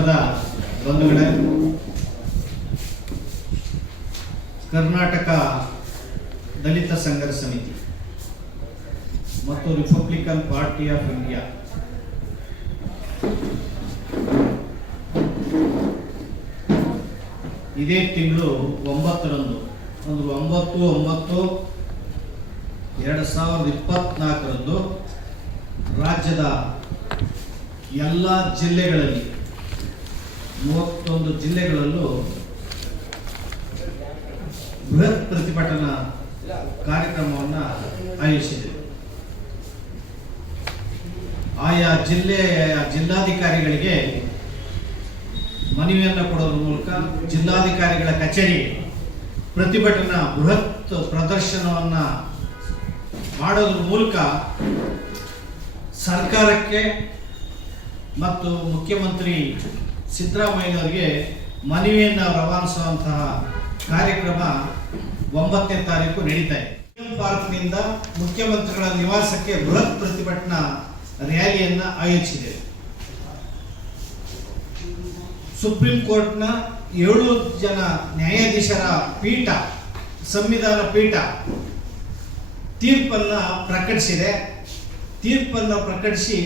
ಮಾಧ್ಯಮದ ಬಂಧುಗಳೇ, ಕರ್ನಾಟಕ ದಲಿತ ಸಂಘರ್ಷ ಸಮಿತಿ ಮತ್ತು ರಿಪಬ್ಲಿಕನ್ ಪಾರ್ಟಿ ಆಫ್ ಇಂಡಿಯಾ ಇದೇ ತಿಂಗಳು 9ರಂದು ಅಂದರೆ 9/9/2024 ರಾಜ್ಯದ ಎಲ್ಲ ಜಿಲ್ಲೆಗಳಲ್ಲಿ 31 ಜಿಲ್ಲೆಗಳಲ್ಲೂ ಬೃಹತ್ ಪ್ರತಿಭಟನಾ ಕಾರ್ಯಕ್ರಮವನ್ನು ಆಯೋಜಿಸಿದೆ. ಆಯಾ ಜಿಲ್ಲಾಧಿಕಾರಿಗಳಿಗೆ ಮನವಿಯನ್ನು ಕೊಡೋದ್ರ ಮೂಲಕ ಜಿಲ್ಲಾಧಿಕಾರಿಗಳ ಕಚೇರಿಗೆ ಪ್ರತಿಭಟನಾ ಬೃಹತ್ ಪ್ರದರ್ಶನವನ್ನು ಮಾಡೋದ್ರ ಮೂಲಕ ಸರ್ಕಾರಕ್ಕೆ ಮತ್ತು ಮುಖ್ಯಮಂತ್ರಿ ಸಿದ್ದರಾಮಯ್ಯನವರಿಗೆ ಮನವಿಯನ್ನು ರವಾನಿಸುವಂತಹ ಕಾರ್ಯಕ್ರಮ 9ನೇ ತಾರೀಕು ನಡೀತಾ ಇದೆ. ಪಾರ್ಕ್ನಿಂದ ಮುಖ್ಯಮಂತ್ರಿಗಳ ನಿವಾಸಕ್ಕೆ ಬೃಹತ್ ಪ್ರತಿಭಟನಾ ರ್ಯಾಲಿಯನ್ನು ಆಯೋಜಿಸಿದೆ. ಸುಪ್ರೀಂ ಕೋರ್ಟ್ನ 7 ಜನ ನ್ಯಾಯಾಧೀಶರ ಪೀಠ, ಸಂವಿಧಾನ ಪೀಠ ತೀರ್ಪನ್ನು ಪ್ರಕಟಿಸಿದೆ. ತೀರ್ಪನ್ನು ಪ್ರಕಟಿಸಿ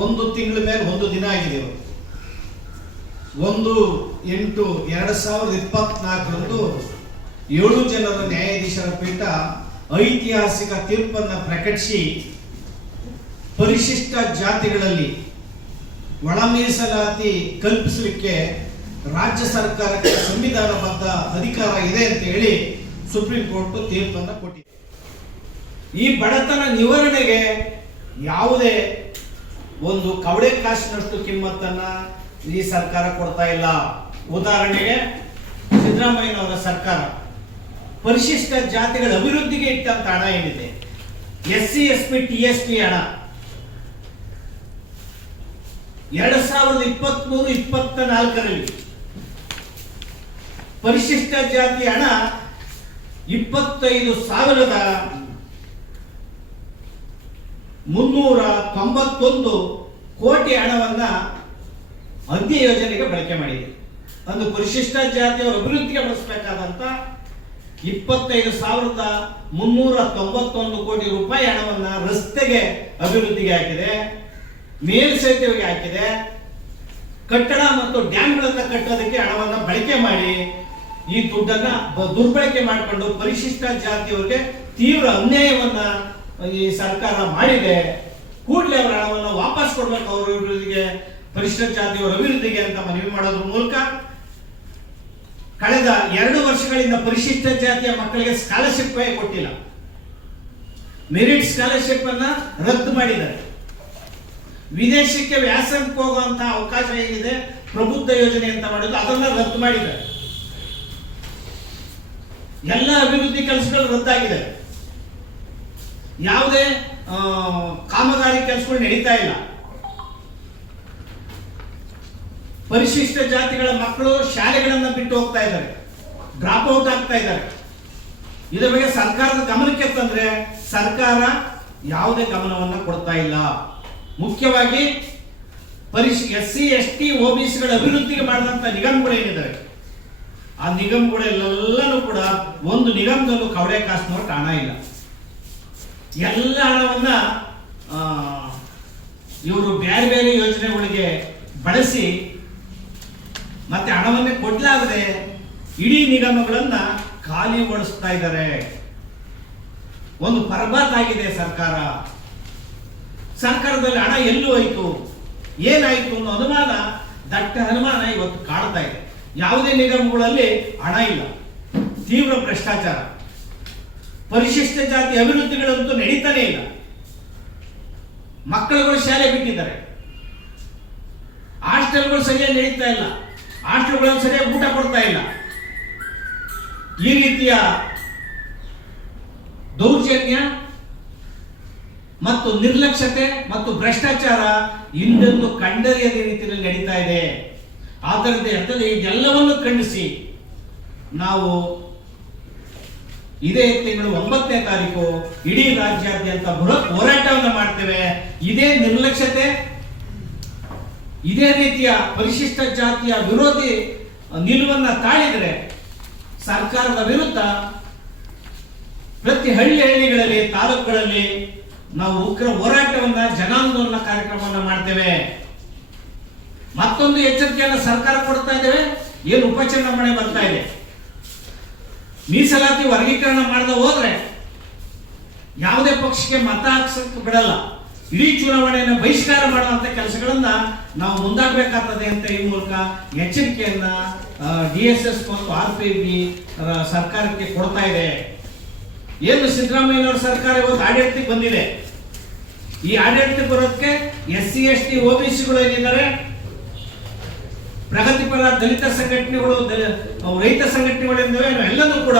1 ತಿಂಗಳ ಮೇಲೆ 1 ದಿನ ಆಗಿದೆ. 1/8/2024 7 ಜನರ ನ್ಯಾಯಾಧೀಶರ ಪೀಠ ಐತಿಹಾಸಿಕ ತೀರ್ಪನ್ನು ಪ್ರಕಟಿಸಿ ಪರಿಶಿಷ್ಟ ಜಾತಿಗಳಲ್ಲಿ ಒಳ ಮೀಸಲಾತಿ ಕಲ್ಪಿಸಲಿಕ್ಕೆ ರಾಜ್ಯ ಸರ್ಕಾರಕ್ಕೆ ಸಂವಿಧಾನಬದ್ಧ ಅಧಿಕಾರ ಇದೆ ಅಂತ ಹೇಳಿ ಸುಪ್ರೀಂ ಕೋರ್ಟ್ ತೀರ್ಪನ್ನು ಕೊಟ್ಟಿದೆ. ಈ ಬಡತನ ನಿವಾರಣೆಗೆ ಯಾವುದೇ ಒಂದು ಕವಡೆ ಕಾಸಿನಷ್ಟು ಕಿಮ್ಮತ್ತನ್ನ ಈ ಸರ್ಕಾರ ಕೊಡ್ತಾ ಇಲ್ಲ. ಉದಾಹರಣೆಗೆ ಸಿದ್ದರಾಮಯ್ಯನವರ ಸರ್ಕಾರ ಪರಿಶಿಷ್ಟ ಜಾತಿಗಳ ಅಭಿವೃದ್ಧಿಗೆ ಇಟ್ಟಂತ ಹಣ ಏನಿದೆ, SC ST TST ಹಣ 2023-24ರಲ್ಲಿ ಪರಿಶಿಷ್ಟ ಜಾತಿ ಹಣ 25,391 ಕೋಟಿ ಹಣವನ್ನ ಅಂತ್ಯ ಯೋಜನೆಗೆ ಬಳಕೆ ಮಾಡಿದೆ. ಒಂದು ಪರಿಶಿಷ್ಟ ಜಾತಿಯವರ ಅಭಿವೃದ್ಧಿಗೆ ಬಳಸಬೇಕಾದಂತ 25,391 ಕೋಟಿ ರೂಪಾಯಿ ಹಣವನ್ನ ರಸ್ತೆಗೆ ಅಭಿವೃದ್ಧಿಗೆ ಹಾಕಿದೆ, ಮೇಲ್ಸೇತುವೆಗೆ ಹಾಕಿದೆ, ಕಟ್ಟಡ ಮತ್ತು ಡ್ಯಾಂಗಳನ್ನ ಕಟ್ಟೋದಕ್ಕೆ ಹಣವನ್ನ ಬಳಕೆ ಮಾಡಿ ಈ ದುಡ್ಡನ್ನ ದುರ್ಬಳಕೆ ಮಾಡಿಕೊಂಡು ಪರಿಶಿಷ್ಟ ಜಾತಿಯವರಿಗೆ ತೀವ್ರ ಅನ್ಯಾಯವನ್ನ ಈ ಸರ್ಕಾರ ಮಾಡಿದೆ. ಕೂಡಲೇ ಅವರ ಹಣವನ್ನು ವಾಪಸ್ ಕೊಡ್ಬೇಕು, ಅವರ ಅಭಿವೃದ್ಧಿಗೆ, ಪರಿಶಿಷ್ಟ ಜಾತಿಯವರ ಅಭಿವೃದ್ಧಿಗೆ ಅಂತ ಮನವಿ ಮಾಡೋದ್ರ ಮೂಲಕ ಕಳೆದ 2 ವರ್ಷಗಳಿಂದ ಪರಿಶಿಷ್ಟ ಜಾತಿಯ ಮಕ್ಕಳಿಗೆ ಸ್ಕಾಲರ್ಶಿಪ್ ಕೊಟ್ಟಿಲ್ಲ. ಮೆರಿಟ್ ಸ್ಕಾಲರ್ಶಿಪ್ ಅನ್ನ ರದ್ದು ಮಾಡಿದ್ದಾರೆ. ವಿದೇಶಕ್ಕೆ ವ್ಯಾಸಂಗಕ್ಕೆ ಹೋಗುವಂತಹ ಅವಕಾಶ ಏನಿದೆ ಪ್ರಬುದ್ಧ ಯೋಜನೆ ಅಂತ ಮಾಡಿದ್ದು ಅದನ್ನ ರದ್ದು ಮಾಡಿದ್ದಾರೆ. ಎಲ್ಲ ಅಭಿವೃದ್ಧಿ ಕೆಲಸಗಳು ರದ್ದಾಗಿದೆ. ಯಾವುದೇ ಕಾಮಗಾರಿ ಕೆಲಸಗಳು ನಡೀತಾ ಇಲ್ಲ. ಪರಿಶಿಷ್ಟ ಜಾತಿಗಳ ಮಕ್ಕಳು ಶಾಲೆಗಳನ್ನ ಬಿಟ್ಟು ಹೋಗ್ತಾ ಇದ್ದಾರೆ, ಡ್ರಾಪ್ ಔಟ್ ಆಗ್ತಾ ಇದ್ದಾರೆ. ಇದರ ಬಗ್ಗೆ ಸರ್ಕಾರದ ಗಮನಕ್ಕೆ ತಂದ್ರೆ ಸರ್ಕಾರ ಯಾವುದೇ ಗಮನವನ್ನ ಕೊಡ್ತಾ ಇಲ್ಲ. ಮುಖ್ಯವಾಗಿ SC ST OBCಗಳ ಅಭಿವೃದ್ಧಿಗೆ ಮಾಡಿದಂತ ನಿಗಮಗಳು ಏನಿದ್ದಾರೆ ಆ ನಿಗಮಗಳೆಲ್ಲನೂ ಕೂಡ ಒಂದು ನಿಗಮದಲ್ಲೂ ಕವಡೆ ಕಾಸಿನವ್ರಿಗೆ ಹಣ ಇಲ್ಲ. ಎಲ್ಲ ಹಣವನ್ನ ಇವರು ಬೇರೆ ಬೇರೆ ಯೋಜನೆಗಳಿಗೆ ಬಳಸಿ ಮತ್ತೆ ಹಣವನ್ನೇ ಕೊಡ್ಲಾಗದೆ ಇಡೀ ನಿಗಮಗಳನ್ನ ಖಾಲಿಗೊಳಿಸ್ತಾ ಇದ್ದಾರೆ. ಒಂದು ಪರ್ಬಾತ್ ಆಗಿದೆ ಸರ್ಕಾರ. ಸರ್ಕಾರದಲ್ಲಿ ಹಣ ಎಲ್ಲೂ ಹೋಯಿತು, ಏನಾಯಿತು ಅನ್ನೋ ಅನುಮಾನ, ದಟ್ಟ ಅನುಮಾನ ಇವತ್ತು ಕಾಡ್ತಾ ಇದೆ. ಯಾವುದೇ ನಿಗಮಗಳಲ್ಲಿ ಹಣ ಇಲ್ಲ, ತೀವ್ರ ಭ್ರಷ್ಟಾಚಾರ, ಪರಿಶಿಷ್ಟ ಜಾತಿ ಅಭಿವೃದ್ಧಿಗಳಂತೂ ನಡೀತಾನೆ ಇಲ್ಲ. ಮಕ್ಕಳುಗಳು ಶಾಲೆ ಬಿಟ್ಟಿದ್ದಾರೆ, ಹಾಸ್ಟೆಲ್ಗಳು ಸರಿಯಾಗಿ ನಡೀತಾ ಇಲ್ಲ, ಹಾಸ್ಟೆಲ್ಗಳನ್ನು ಸರಿಯಾಗಿ ಊಟ ಕೊಡ್ತಾ ಇಲ್ಲ. ಈ ರೀತಿಯ ದೌರ್ಜನ್ಯ ಮತ್ತು ನಿರ್ಲಕ್ಷ್ಯತೆ ಮತ್ತು ಭ್ರಷ್ಟಾಚಾರ ಇನ್ನೊಂದು ಕಂಡರಿಯದ ರೀತಿಯಲ್ಲಿ ನಡೀತಾ ಇದೆ. ಆದ್ದರಿಂದ ಇದೆಲ್ಲವನ್ನು ಖಂಡಿಸಿ ನಾವು ಇದೇ ತಿಂಗಳು 9ನೇ ತಾರೀಕು ಇಡೀ ರಾಜ್ಯಾದ್ಯಂತ ಬೃಹತ್ ಹೋರಾಟವನ್ನು ಮಾಡ್ತೇವೆ. ಇದೇ ನಿರ್ಲಕ್ಷ್ಯತೆ ಇದೇ ರೀತಿಯ ಪರಿಶಿಷ್ಟ ಜಾತಿಯ ವಿರೋಧಿ ನಿಲುವನ್ನ ತಾಳಿದರೆ ಸರ್ಕಾರದ ವಿರುದ್ಧ ಪ್ರತಿ ಹಳ್ಳಿಗಳಲ್ಲಿ ತಾಲೂಕುಗಳಲ್ಲಿ ನಾವು ಉಗ್ರ ಹೋರಾಟವನ್ನ ಜನಾಂದೋಲನ ಕಾರ್ಯಕ್ರಮವನ್ನ ಮಾಡ್ತೇವೆ. ಮತ್ತೊಂದು ಎಚ್ಚರಿಕೆಯನ್ನು ಸರ್ಕಾರ ಕೊಡ್ತಾ ಇದ್ದೇವೆ. ಏನು ಉಪಚುನಾವಣೆ ಬರ್ತಾ ಇದೆ, ಮೀಸಲಾತಿ ವರ್ಗೀಕರಣ ಮಾಡದೆ ಹೋದ್ರೆ ಯಾವುದೇ ಪಕ್ಷಕ್ಕೆ ಮತ ಹಾಕ್ಸಕ್ಕೆ ಬಿಡಲ್ಲ. ಇಡೀ ಚುನಾವಣೆಯನ್ನು ಬಹಿಷ್ಕಾರ ಮಾಡುವಂತ ಕೆಲಸಗಳನ್ನ ನಾವು ಮುಂದಾಗಬೇಕಾಗ್ತದೆ ಅಂತ ಈ ಮೂಲಕ ಎಚ್ಚರಿಕೆಯನ್ನ DSS ಮತ್ತು RPB ಸರ್ಕಾರಕ್ಕೆ ಕೊಡ್ತಾ ಇದೆ. ಏನು ಸಿದ್ದರಾಮಯ್ಯನವರ ಸರ್ಕಾರ ಇವತ್ತು ಆಡಳಿತಕ್ಕೆ ಬಂದಿದೆ. ಈ ಆಡಳಿತಕ್ಕೆ ಬರೋದಕ್ಕೆ SC ST OBCಗಳು ಏನಿದ್ದಾರೆ, ಪ್ರಗತಿಪರ ದಲಿತ ಸಂಘಟನೆಗಳು, ರೈತ ಸಂಘಟನೆಗಳು ಎಲ್ಲನೂ ಕೂಡ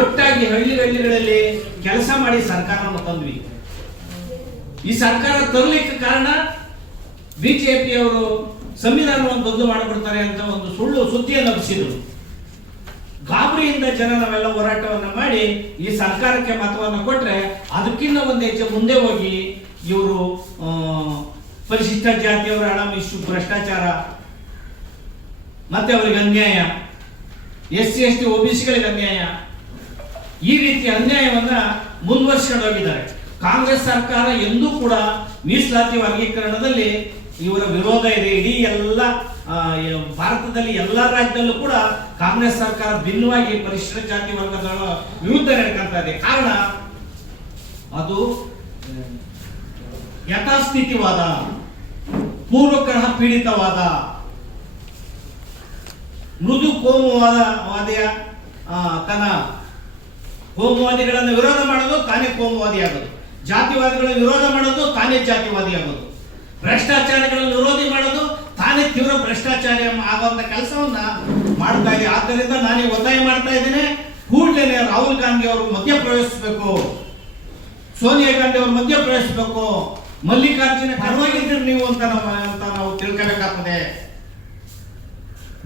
ಒಟ್ಟಾಗಿ ಹಳ್ಳಿಗಳಲ್ಲಿ ಕೆಲಸ ಮಾಡಿ ಸರ್ಕಾರವನ್ನು ತಂದ್ವಿ. ಈ ಸರ್ಕಾರ ತರಲಿಕ್ಕೆ ಕಾರಣ ಬಿಜೆಪಿ ಅವರು ಸಂವಿಧಾನವನ್ನು ಬದಲು ಮಾಡಿಬಿಡ್ತಾರೆ ಅಂತ ಒಂದು ಸುಳ್ಳು ಸುದ್ದಿಯನ್ನು ಹಬ್ಬಿಸಿದ್ರು. ಗಾಬರಿಯಿಂದ ಜನ ನಾವೆಲ್ಲ ಹೋರಾಟವನ್ನ ಮಾಡಿ ಈ ಸರ್ಕಾರಕ್ಕೆ ಮತವನ್ನು ಕೊಟ್ರೆ ಅದಕ್ಕಿಂತ ಒಂದು ಹೆಜ್ಜೆ ಮುಂದೆ ಹೋಗಿ ಇವರು ಪರಿಶಿಷ್ಟ ಜಾತಿಯವರ ಹಣ ಮಿಶ್ರು ಭ್ರಷ್ಟಾಚಾರ, ಮತ್ತೆ ಅವರಿಗೆ ಅನ್ಯಾಯ, SC ST OBCಗಳಿಗೆ ಅನ್ಯಾಯ, ಈ ರೀತಿಯ ಅನ್ಯಾಯವನ್ನ ಮುಂದುವರಿಸಿಕೊಂಡು ಹೋಗಿದ್ದಾರೆ. ಕಾಂಗ್ರೆಸ್ ಸರ್ಕಾರ ಎಂದೂ ಕೂಡ ಮೀಸಲಾತಿ ವರ್ಗೀಕರಣದಲ್ಲಿ ಇವರ ವಿರೋಧ ಇದೆ. ಇಡೀ ಎಲ್ಲ ಭಾರತದಲ್ಲಿ ಎಲ್ಲ ರಾಜ್ಯದಲ್ಲೂ ಕೂಡ ಕಾಂಗ್ರೆಸ್ ಸರ್ಕಾರ ಭಿನ್ನವಾಗಿ ಪರಿಶಿಷ್ಟ ಜಾತಿ ವರ್ಗದ ವಿರುದ್ಧ ನಡ್ಕೊಂತ ಇದೆ. ಕಾರಣ ಅದು ಯಥಾಸ್ಥಿತಿವಾದ, ಪೂರ್ವಗ್ರಹ ಪೀಡಿತವಾದ, ಮೃದು ಕೋಮುವಾದಿಯ ತನ ಕೋಮುವಾದಿಗಳನ್ನು ವಿರೋಧ ಮಾಡೋದು ತಾನೇ ಕೋಮುವಾದಿ ಆಗೋದು, ಜಾತಿವಾದಿಗಳನ್ನು ವಿರೋಧ ಮಾಡೋದು ತಾನೇ ಜಾತಿವಾದಿ ಆಗೋದು, ಭ್ರಷ್ಟಾಚಾರಗಳನ್ನು ವಿರೋಧಿ ಮಾಡೋದು ತಾನೇ ತೀವ್ರ ಭ್ರಷ್ಟಾಚಾರ ಆಗುವಂತ ಕೆಲಸವನ್ನ ಮಾಡ್ತಾ ಇದೆ. ಆದ್ದರಿಂದ ನಾನು ಒತ್ತಾಯ ಮಾಡ್ತಾ ಇದ್ದೇನೆ, ಕೂಡಲೇ ರಾಹುಲ್ ಗಾಂಧಿ ಅವರು ಮಧ್ಯಪ್ರವೇಶಿಸಬೇಕು, ಸೋನಿಯಾ ಗಾಂಧಿ ಅವರು ಮಧ್ಯಪ್ರವೇಶಿಸಬೇಕು, ಮಲ್ಲಿಕಾರ್ಜುನ ಪರವಾಗಿದ್ದೀರಿ ನೀವು ಅಂತ ನಾವು ತಿಳ್ಕೋಬೇಕಾಗ್ತದೆ.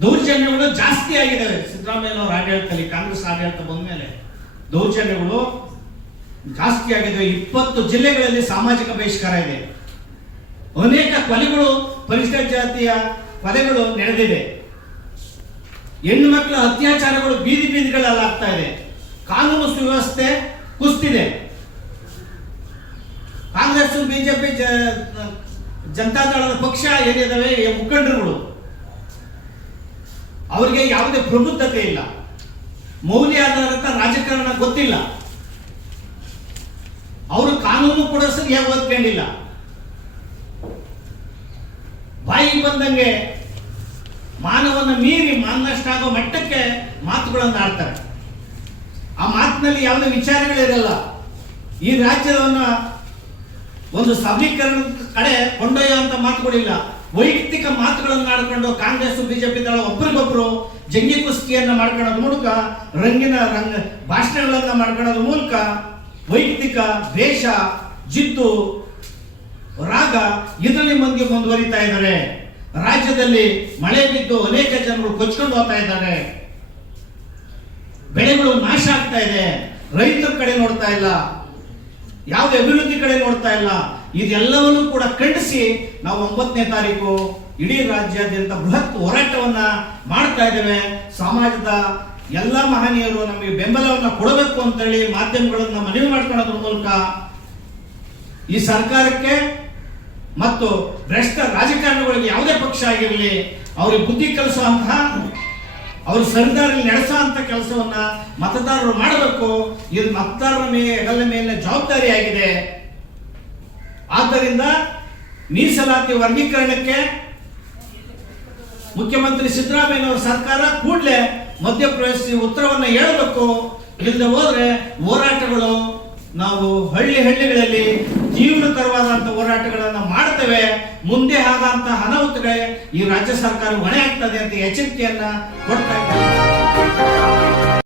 ದೌರ್ಜನ್ಯಗಳು ಜಾಸ್ತಿ ಆಗಿದ್ದಾವೆ ಸಿದ್ದರಾಮಯ್ಯನವರ ಆಡಳಿತದಲ್ಲಿ. ಕಾಂಗ್ರೆಸ್ ಆಡಳಿತ ಬಂದ ಮೇಲೆ ದೌರ್ಜನ್ಯಗಳು ಜಾಸ್ತಿ ಆಗಿದ್ದಾವೆ. 20 ಜಿಲ್ಲೆಗಳಲ್ಲಿ ಸಾಮಾಜಿಕ ಬಹಿಷ್ಕಾರ ಇದೆ. ಅನೇಕ ಕೊಲೆಗಳು, ಪರಿಶಿಷ್ಟ ಜಾತಿಯ ಕೊಲೆಗಳು ನಡೆದಿದೆ. ಹೆಣ್ಣು ಮಕ್ಕಳ ಅತ್ಯಾಚಾರಗಳು ಬೀದಿಗಳಲ್ಲಿ ಆಗ್ತಾ ಇದೆ. ಕಾನೂನು ಸುವ್ಯವಸ್ಥೆ ಕುಸಿದಿದೆ. ಕಾಂಗ್ರೆಸ್ ಬಿಜೆಪಿ ಜನತಾದಳದ ಪಕ್ಷ ಏನಿದಾವೆ ಮುಖಂಡರುಗಳು, ಅವರಿಗೆ ಯಾವುದೇ ಪ್ರಬುದ್ಧತೆ ಇಲ್ಲ, ಮೌಲ್ಯಾಧಾರಿತ ರಾಜಕಾರಣ ಗೊತ್ತಿಲ್ಲ, ಅವರು ಕಾನೂನು ಕೂಡ ಸರಿಯಾಗಿ ಓದ್ಕೊಂಡಿಲ್ಲ. ಬಾಯಿಗೆ ಬಂದಂಗೆ ಮಾನವನ ಮೀರಿ ಮಾನನಷ್ಟಾಗೋ ಮಟ್ಟಕ್ಕೆ ಮಾತುಗಳನ್ನು ಆಡ್ತಾರೆ. ಆ ಮಾತಿನಲ್ಲಿ ಯಾವುದೇ ವಿಚಾರಗಳಿರಲ್ಲ. ಈ ರಾಜ್ಯವನ್ನ ಒಂದು ಸಬಲೀಕರಣದ ಕಡೆ ಕೊಂಡೊಯ್ಯುವಂತ ಮಾತುಗಳಿಲ್ಲ. ವೈಯಕ್ತಿಕ ಮಾತುಗಳನ್ನು ಆಡ್ಕೊಂಡು ಕಾಂಗ್ರೆಸ್ ಬಿಜೆಪಿ ದಳ ಒಬ್ಬರಿಗೊಬ್ಬರು ಜಂಗಿ ಕುಸ್ತಿಯನ್ನ ಮಾಡ್ಕೊಳ್ಳೋದ್ರ ಮೂಲಕ ರಂಗಿನ ಭಾಷಣಗಳನ್ನ ಮಾಡ್ಕೊಳ್ಳೋದ್ರ ಮೂಲಕ ವೈಯಕ್ತಿಕ ದ್ವೇಷ, ಜಿದ್ದು, ರಾಗ ಇದರಲ್ಲಿ ಮಂದಿ ಮುಂದುವರಿತಾ ಇದ್ದಾರೆ. ರಾಜ್ಯದಲ್ಲಿ ಮಳೆ ಬಿದ್ದು ಅನೇಕ ಜನರು ಕೊಚ್ಕೊಂಡು ಹೋಗ್ತಾ ಇದ್ದಾರೆ. ಬೆಳೆಗಳು ನಾಶ ಆಗ್ತಾ ಇದೆ. ರೈತರ ಕಡೆ ನೋಡ್ತಾ ಇಲ್ಲ, ಯಾವುದೇ ಅಭಿವೃದ್ಧಿ ಕಡೆ ನೋಡ್ತಾ ಇಲ್ಲ. ಇದೆಲ್ಲವನ್ನೂ ಕೂಡ ಖಂಡಿಸಿ ನಾವು 9ನೇ ತಾರೀಕು ಇಡೀ ರಾಜ್ಯಾದ್ಯಂತ ಬೃಹತ್ ಹೋರಾಟವನ್ನ ಮಾಡ್ತಾ ಇದ್ದೇವೆ. ಸಮಾಜದ ಎಲ್ಲ ಮಹನೀಯರು ನಮಗೆ ಬೆಂಬಲವನ್ನ ಕೊಡಬೇಕು ಅಂತೇಳಿ ಮಾಧ್ಯಮಗಳನ್ನ ಮನವಿ ಮಾಡ್ಕೊಳ್ಳೋದ್ರ ಮೂಲಕ ಈ ಸರ್ಕಾರಕ್ಕೆ ಮತ್ತು ಭ್ರಷ್ಟ ರಾಜಕಾರಣಿಗಳಿಗೆ ಯಾವುದೇ ಪಕ್ಷ ಆಗಿರಲಿ ಅವ್ರಿಗೆ ಬುದ್ಧಿ ಕಲಿಸುವಂತಹ, ಅವರು ಸರಿದಾರಲ್ಲಿ ನಡೆಸುವಂತ ಕೆಲಸವನ್ನ ಮತದಾರರು ಮಾಡಬೇಕು. ಇದು ಮತದಾರರ ಹೆಗಲ ಮೇಲಿನ ಜವಾಬ್ದಾರಿ ಆಗಿದೆ. ಆದ್ದರಿಂದ ಮೀಸಲಾತಿ ವರ್ಗೀಕರಣಕ್ಕೆ ಮುಖ್ಯಮಂತ್ರಿ ಸಿದ್ದರಾಮಯ್ಯನವರ ಸರ್ಕಾರ ಕೂಡಲೇ ಮಧ್ಯಪ್ರವೇಶಿಸಿ ಉತ್ತರವನ್ನು ಹೇಳಬೇಕು. ಇಲ್ಲದೆ ಹೋದ್ರೆ ಹೋರಾಟಗಳು ನಾವು ಹಳ್ಳಿಗಳಲ್ಲಿ ತೀವ್ರತರವಾದಂತಹ ಹೋರಾಟಗಳನ್ನು ಮಾಡ್ತೇವೆ. ಮುಂದೆ ಆದಂತಹ ಅನಾಹುತಗಳೇ ಈ ರಾಜ್ಯ ಸರ್ಕಾರ ಹೊಣೆ ಆಗ್ತದೆ ಅಂತ ಎಚ್ಚರಿಕೆಯನ್ನ ಕೊಡ್ತಾ ಇದ್ದಾರೆ.